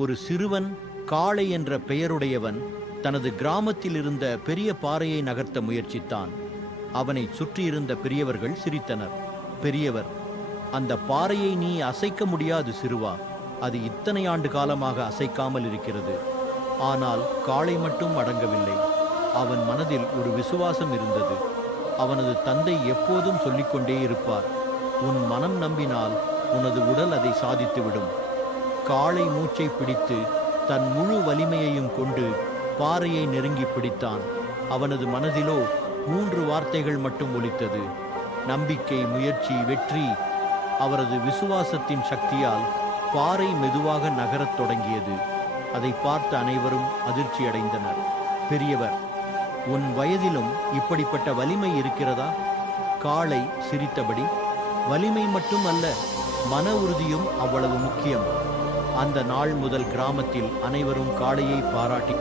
ஒரு சிறுவன் காளை என்ற பெயருடையவன் தனது கிராமத்தில் இருந்த பெரிய பாறையை நகர்த்த முயற்சித்தான். அவனை சுற்றியிருந்த பெரியவர்கள் சிரித்தனர். பெரியவர் அந்த பாறையை நீ அசைக்க முடியாது சிறுவா. அது இத்தனை ஆண்டு காலமாக அசைக்காமல் இருக்கிறது. ஆனால் காளை மட்டும் அடங்கவில்லை. அவன் மனதில் ஒரு விசுவாசம் இருந்தது. அவனது தந்தை எப்போதும் சொல்லிக்கொண்டே இருப்பார். உன் மனம் நம்பினால் உனது உடல் அதை சாதித்துவிடும். காளை மூச்சை பிடித்து தன் முழு வலிமையையும் கொண்டு பாறையை நெருங்கி பிடித்தான். அவனது மனதிலோ மூன்று வார்த்தைகள் மட்டும் ஒலித்தது. நம்பிக்கை முயற்சி வெற்றி அவரது விசுவாசத்தின் சக்தியால் பாறை மெதுவாக நகரத் தொடங்கியது. அதை பார்த்த அனைவரும் அதிர்ச்சியடைந்தனர் பெரியவர் உன் வயதிலும் இப்படிப்பட்ட வலிமை இருக்கிறதா? காளை சிரித்தபடி வலிமை மட்டும் அல்ல மன உறுதியும் அவ்வளவு முக்கியம். அந்த நாள் முதல் கிராமத்தில் அனைவரும் காளையை பாராட்டி